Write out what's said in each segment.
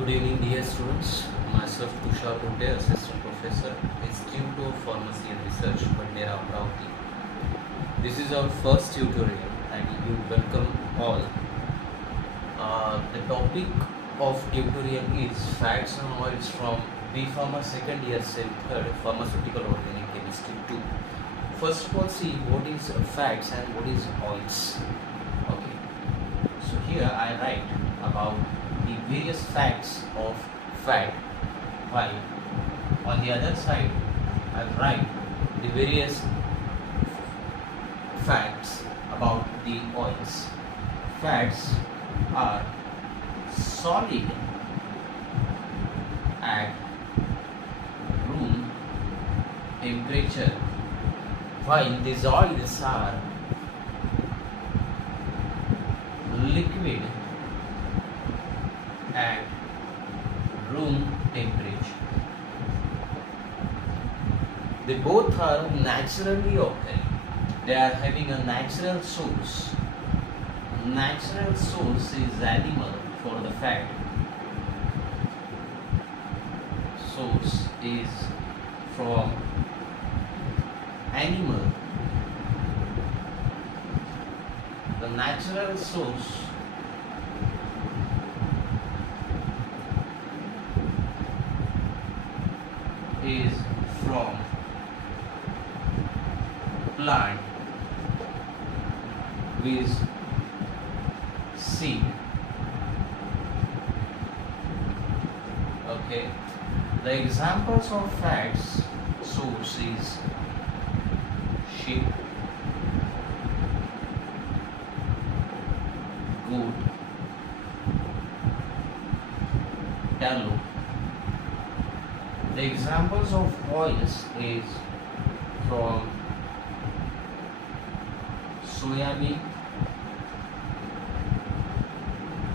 Good evening, dear students. Myself Tushar Gunde, Assistant Professor, Institute of Pharmacy and Research, Bandera, Amravati. This is our first tutorial, and you welcome all. The topic of tutorial is Fats and Oils from B Pharma second year, SEM third, Pharmaceutical Organic Chemistry 2. First of all, see what is fats and what is oils. Okay. So here I write about the various facts of fat, while on the other side I write the various facts about the oils. Fats are solid at room temperature, while these oils are liquid at room temperature. They both are naturally occurring. They are having a natural source. Natural source is animal for the fat. Source is from animal. The natural source is from plant with seed. Okay, the examples of fats source is sheep, goat, tallow. The examples of oils is from soybean,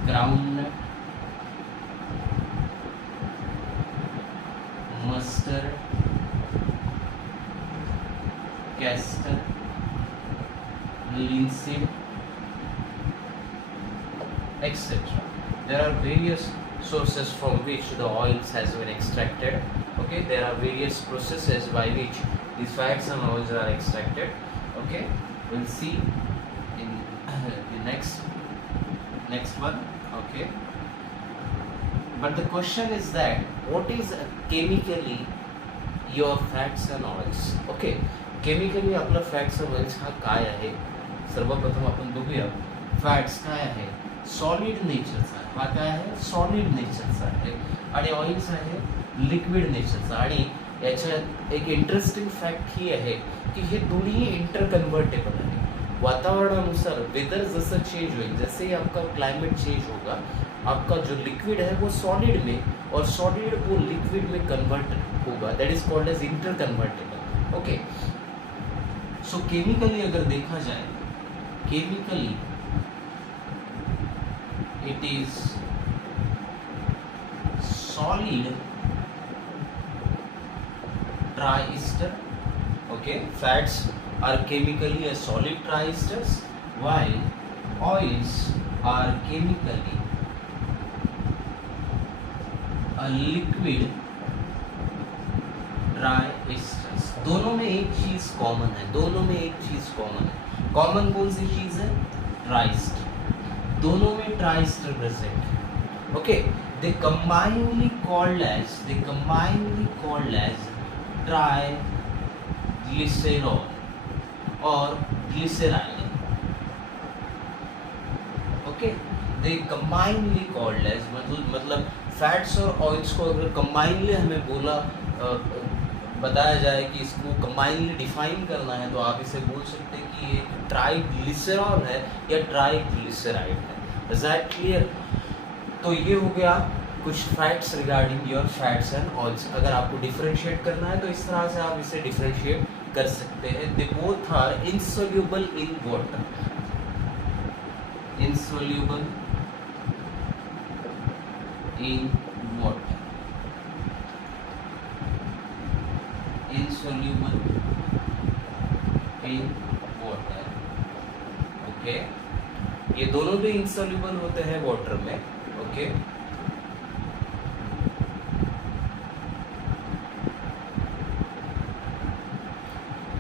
groundnut, mustard, castor, linseed, etc. There are various sources from which the oils has been extracted. Okay, there are various processes by which these fats and oils are extracted. Okay, we'll see in the next one. Okay, but the question is that what is chemically your fats and oils? Okay, chemically आपला fats and oils हा काय आहे? सर्वप्रथम आपण बघूया. Fats काय आहे? Solid नेचरचा. हा काय आहे? सॉलिड नेचरचा आहे. आणि ऑइल्स आहे लिक्विड नेचरचा. आणि याच्यात एक इंटरेस्टिंग फॅक्ट ही आहे की हे दोन्ही इंटर कन्वर्टेबल आहे. वातावरणानुसार वेदर जसं चेंज होईल, जैसे ही आपका क्लाइमेट चेंज होगा, आपका जो लिक्विड है वो सॉलिड में और सॉलिड वो लिक्विड में कन्वर्ट होगा. That is called as interconvertible. Okay, so chemically अगर देखा जाए, chemically it is solid triester. Okay, fats are chemically a solid triesters, while oils are chemically a liquid dry esters. दोनों में एक चीज common है. दोनों में एक चीज कॉमन है. कॉमन कौन सी चीज है? ट्राइस्टर. दोनों में ट्राइस्टर प्रेजेंट है. Okay, they combinedly called as triglycerol और glycerol. Okay, they combinedly called as मतलब फैट्स और ऑयल्स को अगर कंबाइनली हमें बताया जाए कि इसको कंबाइनली डिफाइन करना है, तो आप इसे बोल सकते हैं कि ये ट्राइग्लिसरॉल है या ट्राइग्लिसराइड है. Is that clear? तो ये हो गया कुछ facts regarding your fats and oils. अगर आपको डिफरेंशिएट करना है तो इस तरह से आप इसे डिफरेंशिएट कर सकते हैं. They both are insoluble in water. Insoluble in water. insoluble in water. Okay, ये दोनों भी insoluble होते हैं वाटर में. ओके,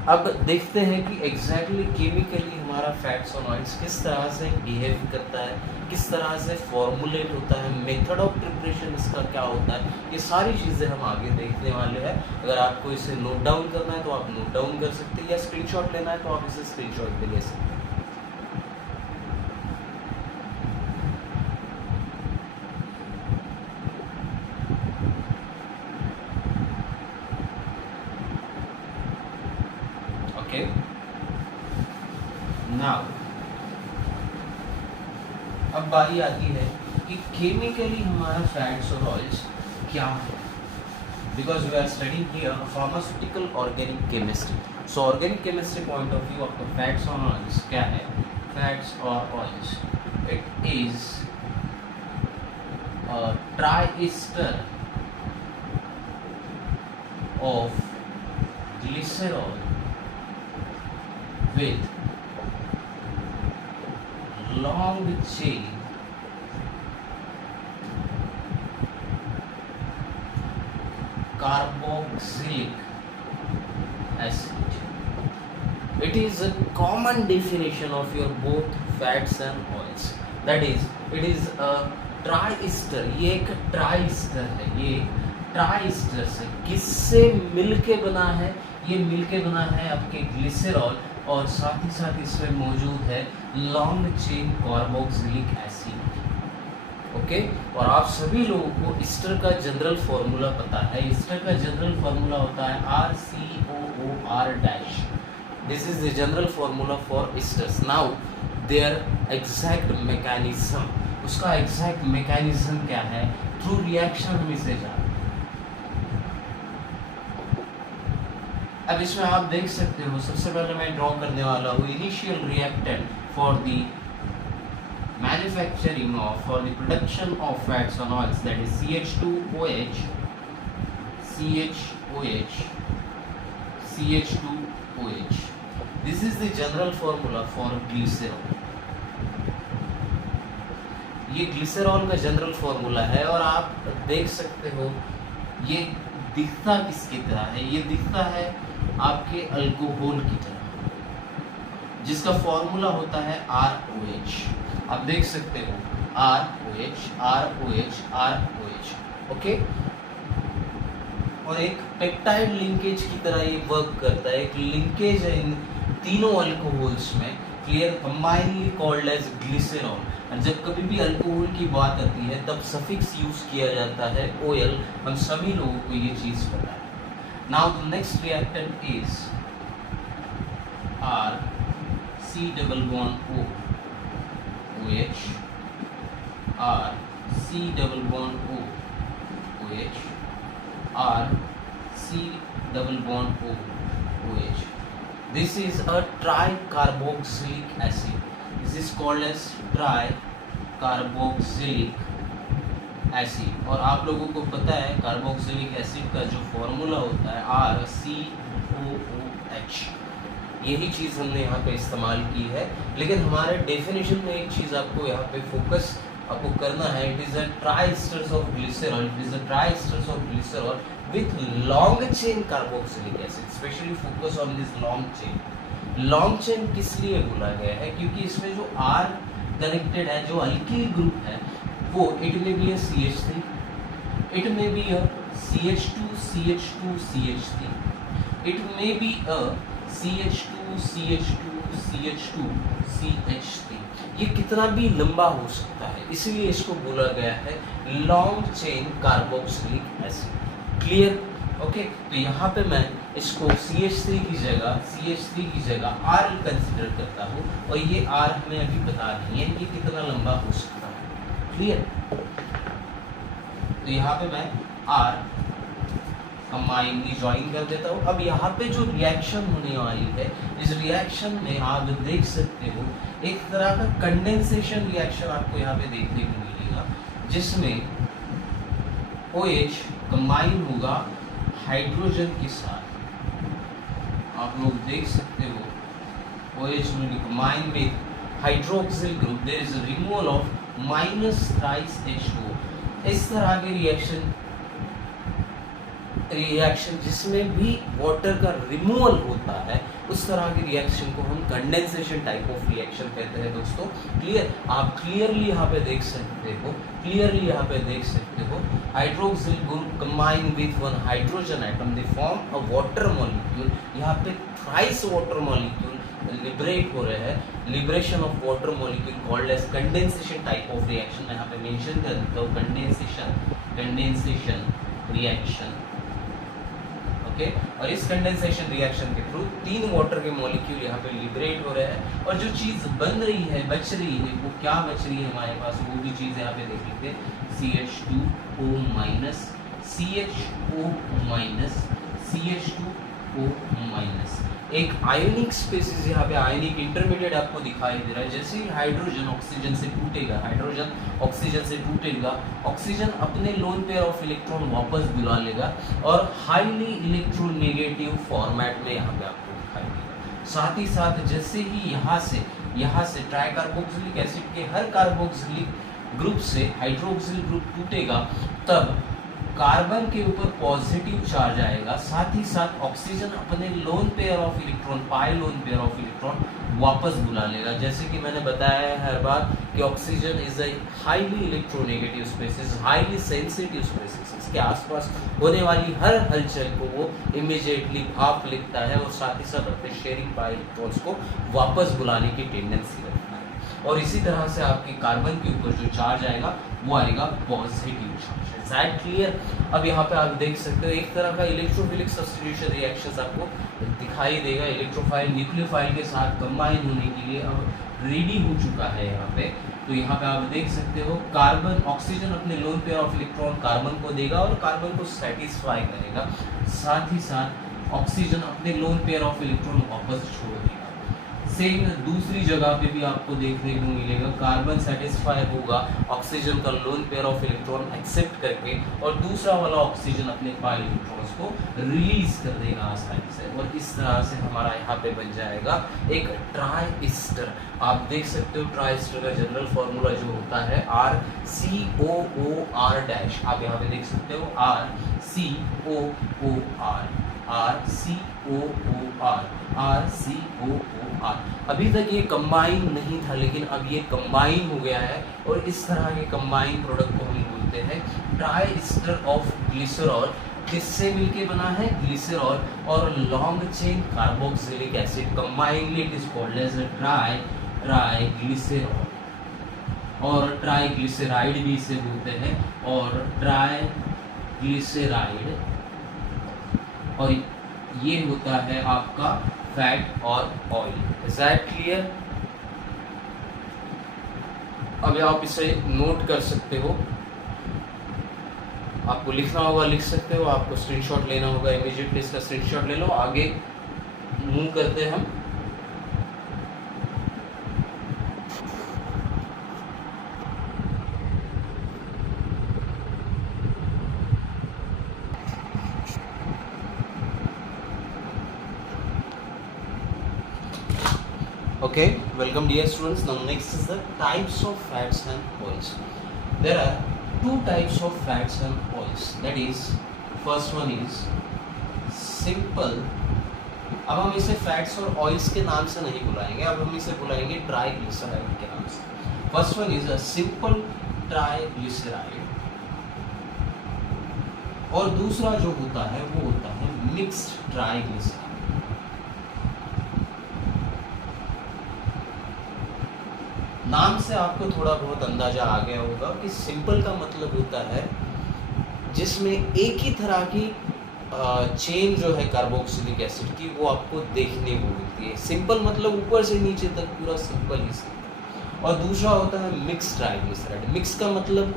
अब देखते हैं कि एग्जैक्टली केमिकली हमारा फैट्स और ऑयल्स किस तरह से बिहेव करता है, किस तरह से फॉर्मुलेट होता है, मेथड ऑफ प्रिपरेशन इसका क्या होता है, ये सारी चीज़ें हम आगे देखने वाले हैं। अगर आपको इसे नोट डाउन करना है तो आप नोट डाउन कर सकते हैं, या स्क्रीनशॉट लेना है तो आप इसे स्क्रीनशॉट भी ले सकते हैं। ओके, नाउ अब बारी आती है कि केमिकली हमारा फैट्स और ऑयल्स क्या है, because we are studying here pharmaceutical organic chemistry. So organic chemistry point of view आपका फैट्स और ऑयल्स क्या है? फैट्स और oils, it is triester of glycerol with long chain carboxylic acid. It is a common definition of your both fats and oils. That is, it is a triester. ये एक triester है, ये triester से किससे मिलके बना है? ये मिलके बना है आपके ग्लिसरॉल और साथ ही साथ इसमें मौजूद है long chain carboxylic acid. Okay, और आप सभी लोगों को ईस्टर का जनरल फॉर्मूला पता है। ईस्टर का जनरल फॉर्मूला होता है RCOOR dash. This is the general formula for esters. Now their exact mechanism, उसका एग्जैक्ट मैकेनिज्म क्या है? थ्रू रिएक्शन हम इसे जानते हैं। अब इसमें आप देख सकते हो, सबसे पहले मैं ड्रॉ करने वाला हूँ initial reactant for the manufacturing of, for the production of fats and oils, that is CH2OH, CH2OH, CH2OH. This is the general formula for glycerol. ये ग्लिसरॉल का जनरल फॉर्मूला है और आप देख सकते हो ये दिखता किसकी तरह है? ये दिखता है आपके अल्कोहल की तरह, जिसका फॉर्मूला होता है ROH। आप देख सकते हो ROH, ROH, ROH। ओके, और एक पेप्टाइड लिंकेज की तरह ये वर्क करता है, एक लिंकेज है इन तीनों अल्कोहल्स में, clear, combinely called as glycerol. और जब कभी भी अल्कोहल की बात आती है तब सफिक्स यूज किया जाता है OL। हम सभी लोगों को ये चीज पता है। Now the next reactant is RC double bond O OH, RC double bond O OH, RC double bond O OH. This is a tricarboxylic acid. This is called as tricarboxylic acid. और आप लोगों को पता है carboxylic acid का जो formula होता है RCOOH। यही चीज़ हमने यहाँ पे इस्तेमाल की है, लेकिन हमारे डेफिनेशन में एक चीज़ आपको यहाँ पे फोकस आपको करना है। It is a triesters of glycerol, it is a triesters of glycerol with long chain carboxylic acid. Specially focus on this long chain. Long chain किस लिए बोला गया है? क्योंकि इसमें जो R कनेक्टेड है, जो अल्किल ग्रुप है, वो it may be a CH3, it may be a CH2 CH2 CH3, it may be a CH2 CH2 CH2 CH3। ये कितना भी लंबा हो सकता है, इसलिए इसको बोला गया है long chain carboxylic acid. Clear? Okay, तो यहाँ पे मैं इसको CH3 की जगह R कंसिडर करता हूँ, और ये R हमें अभी बता रही है कि कितना लंबा हो सकता है। क्लियर? तो यहाँ पे मैं R कंबाइनली ज्वाइन कर देता हूँ। अब यहाँ पे जो रिएक्शन होने वाली है, इस रिएक्शन में आप देख सकते हो एक तरह का कंडेंसेशन रिएक्शन आपको यहाँ पे देखने को मिलेगा, जिसमें OH कंबाइन होगा हाइड्रोजन के साथ। आप लोग देख सकते हो OH will be combined with hydroxyl group. There is a removal of minus thrice H2O. इस तरह के रिएक्शन रिएक्शन जिसमें भी वाटर का रिमूवल होता है, उस तरह के रिएक्शन को हम कंडेंसेशन टाइप ऑफ रिएक्शन कहते हैं दोस्तों। क्लियर? आप क्लियरली यहाँ पे देख सकते हो, क्लियरली यहाँ पे देख सकते हो, hydroxyl group combine with one hydrogen atom they form a water molecule. यहाँ पे थ्राइस वाटर मॉलिक्यूल लिबरेट हो रहे हैं, liberation of water molecule called as condensation type of reaction. यहाँ पे मेंशन कर देता हूँ कंडेंसेशन रिएक्शन। ओके, और इस कंडेंसेशन रिएक्शन के थ्रू 3 वाटर के मॉलिक्यूल यहाँ पे लिबरेट हो रहे हैं, और जो चीज बन रही है, बच रही है, वो क्या बच रही है हमारे पास, वो भी चीज यहाँ पे देख लेते हैं। CH2O minus, CHO minus, CH2O minus. एक आयोनिक स्पेसिस यहाँ पे आयोनिक इंटरमीडिएट आपको दिखाई दे रहा है। जैसे ही हाइड्रोजन ऑक्सीजन से टूटेगा, हाइड्रोजन ऑक्सीजन से टूटेगा, ऑक्सीजन अपने लोन पेयर ऑफ इलेक्ट्रॉन वापस बुला लेगा और हाईली इलेक्ट्रोनेगेटिव फॉर्मेट में यहाँ पे आपको दिखाई देगा। साथ ही साथ जैसे ही यहाँ से ट्राइकार्बोक्सिलिक एसिड के हर कार्बोक्सिलिक ग्रुप से हाइड्रोक्सिल ग्रुप टूटेगा, तब कार्बन के ऊपर पॉजिटिव चार्ज आएगा, साथ ही साथ ऑक्सीजन अपने loan pair of electron, pi loan pair of electron वापस बुला लेगा। जैसे कि मैंने बताया है हर बार कि oxygen is a highly electronegative species, highly sensitive species. इसके आसपास होने वाली हर हलचल को वो इमीडिएटली भाप लिखता है और साथ ही साथ अपने शेयरिंग पाई इलेक्ट्रॉन्स को वापस बुलाने की टेंडेंसी रखता है। और इसी तरह से आपके कार्बन के ऊपर जो चार्ज आएगा वो आएगा पॉजिटिव चार्ज। That clear? अब यहाँ पे आप देख सकते हो एक तरह का इलेक्ट्रोफिलिक सब्स्टिट्यूशन रिएक्शंस आपको दिखाई देगा। इलेक्ट्रोफाइल न्यूक्लियोफाइल के साथ कंबाइन होने के लिए अब रेडी हो चुका है यहाँ पे। तो यहाँ पे आप देख सकते हो कार्बन, ऑक्सीजन अपने loan pair of electron carbon को देगा और कार्बन को सेटिस्फाई करेगा, साथ ही साथ ऑक्सीजन अपने लोन पेयर ऑफ इलेक्ट्रॉन वापस छोड़ देगा। सेम दूसरी जगह पे भी आपको देखने को मिलेगा, कार्बन सेटिस्फाई होगा ऑक्सीजन का lone pair of electron accept करके, और दूसरा वाला ऑक्सीजन अपने पाई इलेक्ट्रॉन्स को रिलीज कर देगा आसानी से, और इस तरह से हमारा यहाँ पे बन जाएगा एक ट्राई ईस्टर। आप देख सकते हो ट्राई ईस्टर का जनरल फॉर्मूला जो होता है RCOOR डैश। आप यहाँ पे देख सकते हो RCOOR। अभी तक ये कंबाइन नहीं था, लेकिन अब ये कंबाइन हो गया है, और इस तरह के कंबाइन प्रोडक्ट को हम बोलते हैं ट्राई ईस्टर ऑफ ग्लिसरॉल। किससे मिलके बना है? ग्लिसरॉल और long chain carboxylic acid. Combinely it is called as triglycerol, और ट्राई ग्लिसराइड भी इसे बोलते हैं, और ट्राई ग्लिसराइड। और ये होता है आपका फैट और ऑयल। Is that clear? अब आप इसे नोट कर सकते हो, आपको लिखना होगा लिख सकते हो, आपको स्क्रीनशॉट लेना होगा इमीडिएटली इसका स्क्रीनशॉट ले लो। आगे मूव करते हैं हम। Okay, welcome dear students. Now next is the types of fats and oils. There are 2 types of fats and oils. That is, first one is simple. अब हम इसे फैट्स और ऑयल्स के नाम से नहीं बुलाएंगे, अब हम इसे बुलाएंगे ट्राइग्लिसराइड के नाम से। First one is a simple triglyceride, और दूसरा जो होता है वो होता है मिक्स्ड ट्राइग्लिसराइड। नाम से आपको थोड़ा बहुत अंदाजा आ गया होगा कि सिंपल का मतलब होता है जिसमें एक ही तरह की चेन जो है कार्बोक्सिलिक एसिड की वो आपको देखने को मिलती है। सिंपल मतलब ऊपर से नीचे तक पूरा सिंपल ही सिंपल। और दूसरा होता है मिक्स ट्राइग्लिसराइड। मिक्स का मतलब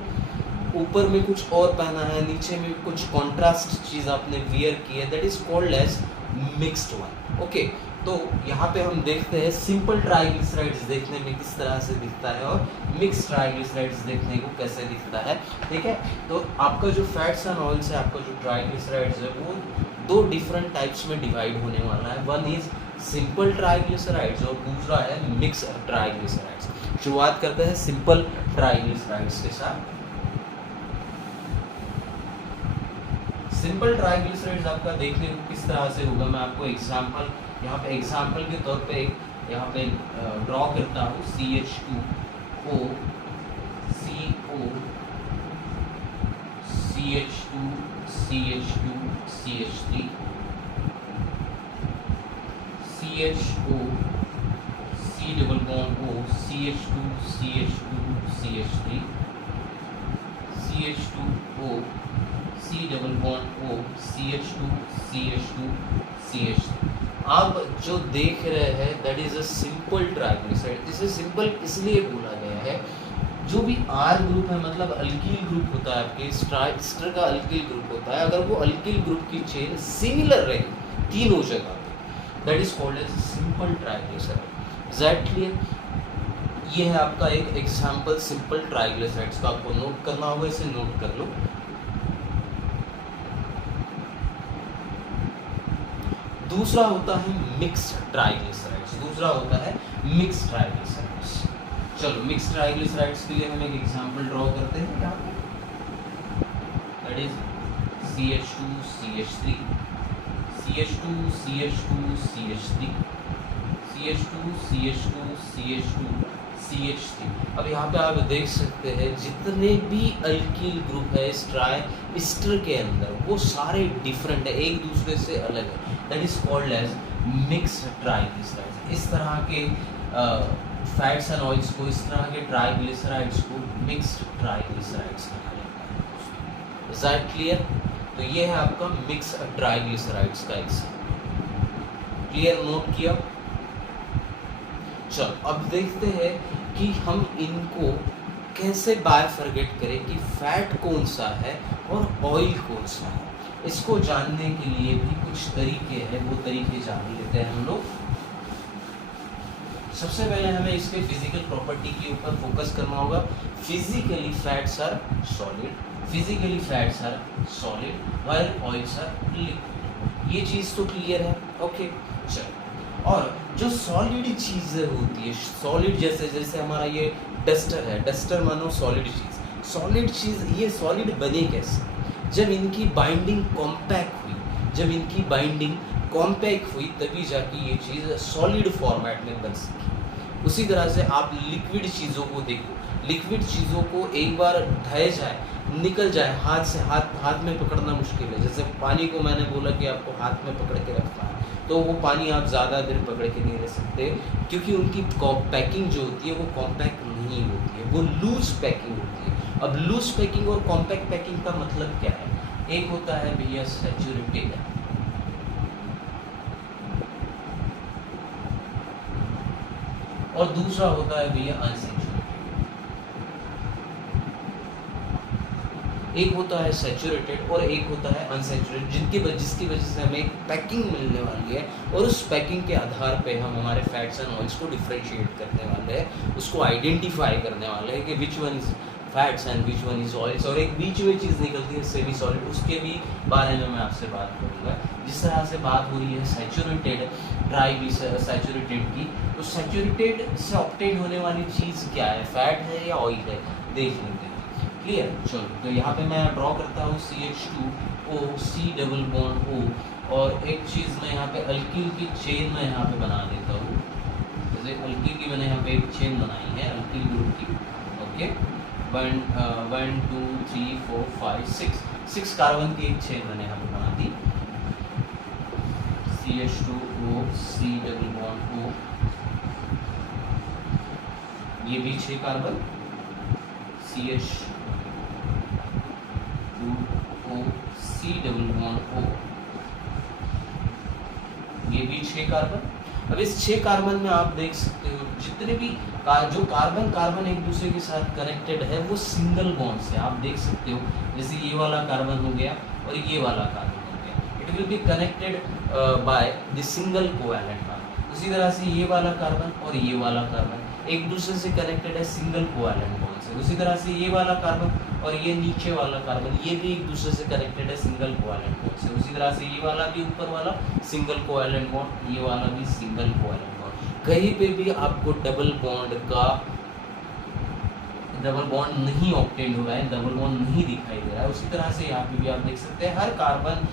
ऊपर में कुछ और पहना है, नीचे में कुछ कॉन्ट्रास्ट चीज़ आपने वियर की है, that is called as mixed one. Okay, तो यहाँ पे हम देखते हैं सिंपल ट्राइग्लिसराइड्स देखने में किस तरह से दिखता है और मिक्स ट्राइग्लिसराइड्स देखने को कैसे दिखता है। ठीक है, तो आपका जो फैट्स एंड ऑयल्स है, आपका जो ट्राइग्लिसराइड्स है, वो 2 डिफरेंट टाइप्स में डिवाइड होने वाला है। वन इज सिंपल ट्राइग्लिसराइड्स और दूसरा है मिक्स ट्राइग्लिसराइड्स। शुरुआत करते हैं सिंपल ट्राइग्लिसराइड्स के साथ। सिंपल ट्राइग्लिसराइड्स आपका देखने को किस तरह से होगा, मैं आपको एग्जांपल यहाँ पे एग्जांपल के तौर पे यहाँ पे ड्रॉ करता हूँ। CH2O CO CH2 CH2 CH3 CHO C double bond O CH2 CH2 CH3 CH2O C double bond O CH2 CH2 CH3। आप जो देख रहे हैं that is a simple triglyceride. इसे सिंपल इसलिए बोला गया है, जो भी R ग्रुप है मतलब अल्किल ग्रुप होता है आपके एस्टर का अल्किल ग्रुप होता है, अगर वो अल्किल ग्रुप की चेन सिमिलर रहे तीनों जगह पे that is called as simple triglyceride. Is that clear? ये है आपका एक एग्जांपल सिंपल ट्राइग्लिसराइड्स का, आपको नोट करना होगा, इसे नोट कर लो। दूसरा होता है मिक्स्ड ट्राइग्लिसराइड्स, दूसरा होता है मिक्स्ड ट्राइग्लिसराइड्स। चलो मिक्स्ड ट्राइग्लिसराइड्स के लिए हम एक एग्जांपल ड्रॉ करते हैं यहाँ पे, that is CH2 CH3 CH2 CH2 CH3 CH2 CH2 CH2 CH3। अब यहाँ पे आप देख सकते हैं जितने भी अल्किल ग्रुप है इस ट्राइस्टर के अंदर वो सारे डिफरेंट है, एक दूसरे से अलग है, that is called as mixed triglycerides. इस तरह के फैट्स एंड ऑयल्स को, इस तरह के ट्राइग्लिसराइड्स को मिक्स्ड ट्राइग्लिसराइड्स कहा जाता है। Is that clear? तो ये है आपका मिक्स्ड ट्राइग्लिसराइड्स का एग्जांपल। क्लियर? नोट किया? चलो अब देखते हैं कि हम इनको कैसे बायफरगेट करें कि फैट कौन सा है और ऑयल कौन सा है। इसको जानने के लिए भी कुछ तरीके हैं, वो तरीके जान लेते हैं हम लोग। सबसे पहले हमें इसके फिजिकल प्रॉपर्टी के ऊपर फोकस करना होगा। Physically fats are solid, physically fats are solid while oils are liquid. ये चीज़ तो क्लियर है? ओके चलो। और जो सॉलिड चीज़ें होती है, सॉलिड जैसे जैसे हमारा ये डस्टर है, डस्टर मानो सॉलिड चीज़, सॉलिड चीज़ ये सॉलिड बने कैसे? जब इनकी बाइंडिंग कॉम्पैक्ट हुई, जब इनकी बाइंडिंग कॉम्पैक्ट हुई तभी जाके ये चीज़ सॉलिड फॉर्मेट में बन सकी। उसी तरह से आप लिक्विड चीज़ों को देखो, लिक्विड चीज़ों को एक बार ढह जाए, निकल जाए हाथ से, हाथ में पकड़ना मुश्किल है। जैसे पानी को मैंने बोला कि आपको हाथ में पकड़ के रखना है, तो वो पानी आप ज़्यादा देर पकड़ के नहीं रह सकते, क्योंकि उनकी पैकिंग जो होती है वो कॉम्पैक्ट नहीं होती है, वो लूज पैकिंग होती है। अब लूज पैकिंग और कॉम्पैक्ट पैकिंग का मतलब क्या है? एक होता है भैया सैचुरेटेड, और दूसरा होता है भैया अनसैचुरेटेड। एक होता है सैचुरेटेड और एक होता है अनसैचुरेटेड, जिसकी वजह से हमें एक पैकिंग मिलने वाली है, और उस पैकिंग के आधार पे हम हमारे फैट्स एंड ऑयल्स को डिफरेंशिएट करने वाले हैं, उसको आइडेंटिफाई करने वाले हैं कि which one is fats and which one is oils. और एक बीच में चीज़ निकलती है सेमी सॉलिड, उसके भी बारे में मैं आपसे बात करूँगा। जिस तरह से बात हो रही है सैचुरेटेड सैचुरेटेड की, तो सैचुरेटेड से ऑब्टेन होने वाली चीज़ क्या है? फैट है या ऑयल है? देख लेते हैं। क्लियर? चलो तो यहाँ पे मैं ड्रॉ करता हूँ CH2O C double bond O, और एक चीज़ मैं यहाँ पे अल्किल की चेन मैं यहाँ पे बना देता हूँ। जैसे अल्किल की मैंने यहाँ पे एक चेन बनाई है अल्किल ग्रुप की। ओके, 1 2 3 4 5 6 कार्बन की एक चेन मैंने यहाँ पे बना दी। CH2O C double bond O, ये भी 6 carbon, CH2O C double bond O, ये भी 6 कार्बन। अब इस 6 कार्बन में आप देख सकते हो जितने भी जो कार्बन एक दूसरे के साथ कनेक्टेड है वो सिंगल बॉन्ड से आप देख सकते हो। जैसे ये वाला कार्बन हो गया और ये वाला कार्बन हो गया, it will be connected by the single covalent bond. उसी तरह से ये वाला कार्बन और ये वाला कार्बन एक दूसरे से कनेक्टेड है सिंगल कोवैलेंट बॉन्ड से। उसी तरह से ये वाला कार्बन और ये नीचे वाला कार्बन ये भी एक दूसरे से कनेक्टेड है सिंगल कोवैलेंट बॉन्ड से। उसी तरह से ये वाला भी ऊपर वाला सिंगल कोवैलेंट बॉन्ड, ये वाला भी सिंगल कोवैलेंट बॉन्ड। कहीं पे भी आपको डबल बॉन्ड का डबल बॉन्ड नहीं ऑब्टेन हो रहा है, डबल बॉन्ड नहीं दिखाई दे रहा है। उसी तरह से यहाँ पे भी आप देख सकते हैं हर कार्बन